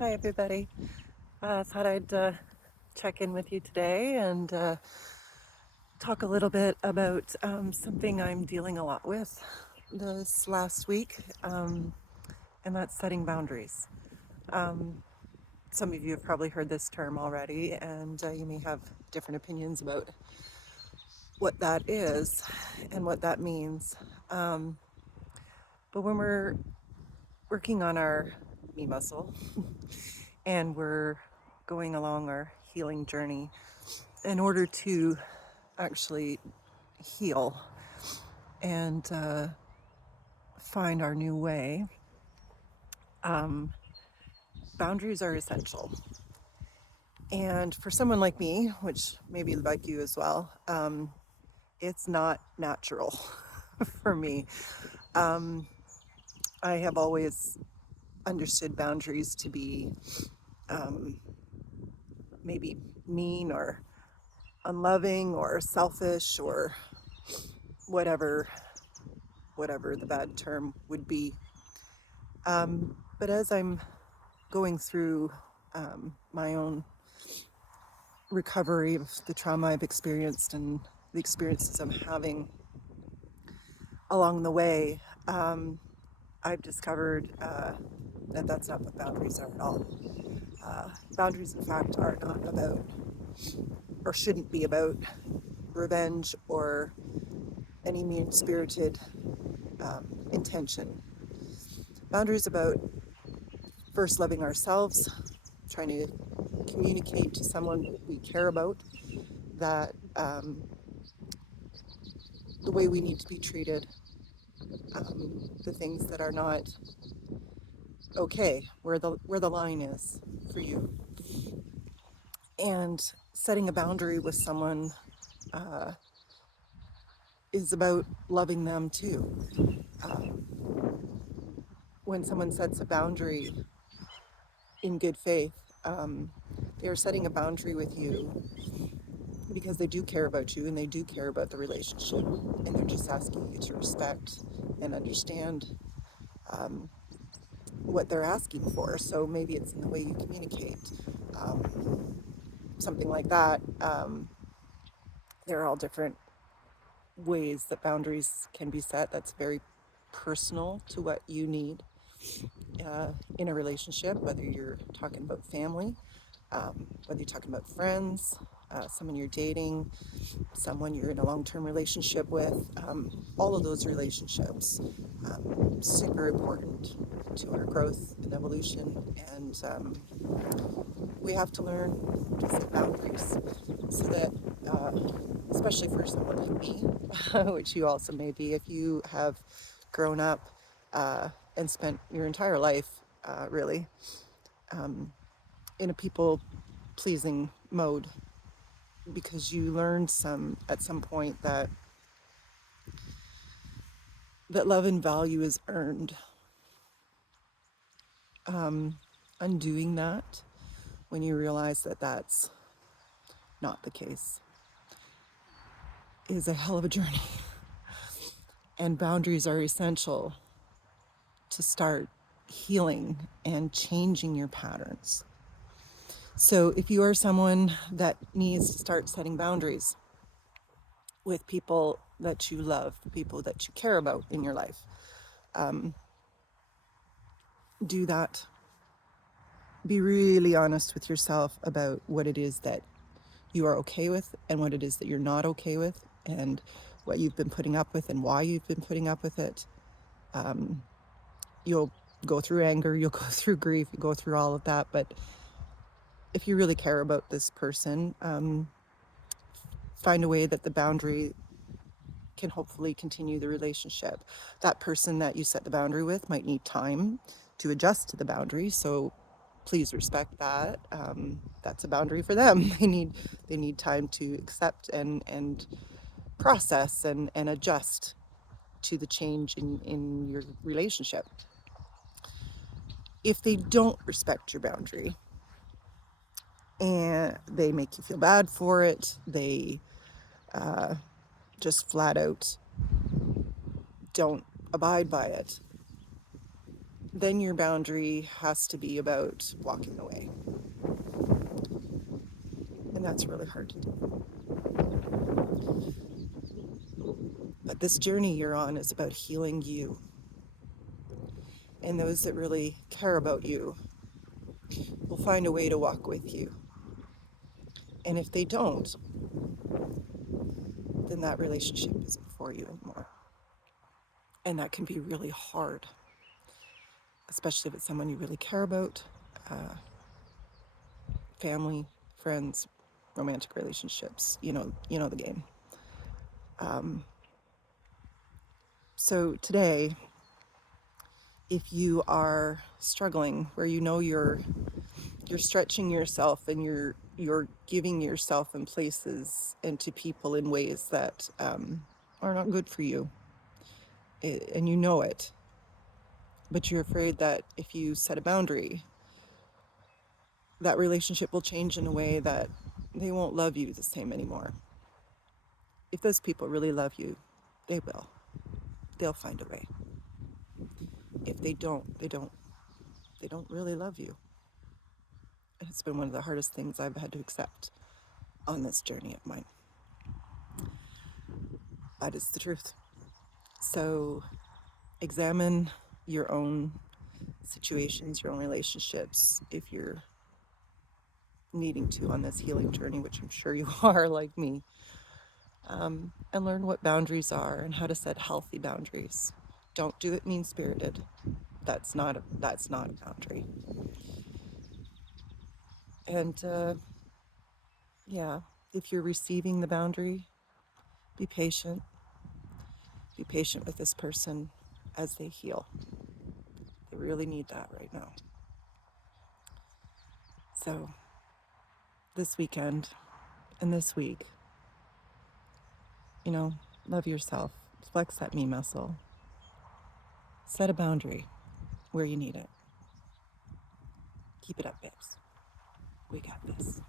Hi, everybody. Thought I'd check in with you today and talk a little bit about something I'm dealing a lot with this last week, and that's setting boundaries. Um, some of you have probably heard this term already, and you may have different opinions about what that is and what that means. Um, but when we're working on our me muscle and we're going along our healing journey, in order to actually heal and find our new way, um, boundaries are essential. And for someone like me, which maybe like you as well, it's not natural for me. Um, I have always understood boundaries to be um, maybe mean or unloving or selfish or whatever whatever the bad term would be. But as I'm going through my own recovery of the trauma I've experienced and the experiences I'm having along the way, I've discovered that that's not what boundaries are at all. Boundaries, in fact, are not about, or shouldn't be about, revenge or any mean-spirited intention. Boundaries about first loving ourselves, trying to communicate to someone we care about that the way we need to be treated, the things that are not okay, where the line is for you, and setting a boundary with someone uh, is about loving them too. When someone sets a boundary in good faith, they are setting a boundary with you because they do care about you and they do care about the relationship, and they're just asking you to respect and understand what they're asking for. So maybe it's in the way you communicate, something like that. There are all different ways that boundaries can be set. That's very personal to what you need in a relationship, whether you're talking about family, whether you're talking about friends, someone you're dating, someone you're in a long-term relationship with. All of those relationships, super important to our growth and evolution, and we have to learn to set boundaries so that, especially for someone like me, which you also may be, if you have grown up and spent your entire life really in a people pleasing mode, because you learned at some point that love and value is earned. Undoing that when you realize that that's not the case is a hell of a journey. And boundaries are essential to start healing and changing your patterns. So if you are someone that needs to start setting boundaries with people that you love, people that you care about in your life, do that. Be really honest with yourself about what it is that you are okay with and what it is that you're not okay with, and what you've been putting up with and why you've been putting up with it. You'll go through anger, you'll go through grief, you go through all of that. But if you really care about this person, find a way that the boundary can hopefully continue the relationship. That person that you set the boundary with might need time to adjust to the boundary, so please respect that. That's a boundary for them. They need time to accept and process and adjust to the change in your relationship. If they don't respect your boundary and they make you feel bad for it, they just flat out don't abide by it, then your boundary has to be about walking away. And that's really hard to do. But this journey you're on is about healing you. And those that really care about you will find a way to walk with you. And if they don't, then that relationship isn't for you anymore. And that can be really hard, especially if it's someone you really care about, family, friends, romantic relationships. You know the game. So today, if you are struggling, where you know you're stretching yourself and you're giving yourself in places and to people in ways that are not good for you, and you know it, but you're afraid that if you set a boundary, that relationship will change in a way that they won't love you the same anymore. If those people really love you, they will. They'll find a way. If they don't, they don't really love you. And it's been one of the hardest things I've had to accept on this journey of mine. That is the truth. So examine your own situations, your own relationships, if you're needing to on this healing journey, which I'm sure you are, like me, and learn what boundaries are and how to set healthy boundaries. Don't do it mean-spirited. That's not a boundary. And yeah, if you're receiving the boundary, be patient. Be patient with this person as they heal. They really need that right now. So this weekend and this week, love yourself. Flex that me muscle. Set a boundary where you need it. Keep it up, babes. We got this.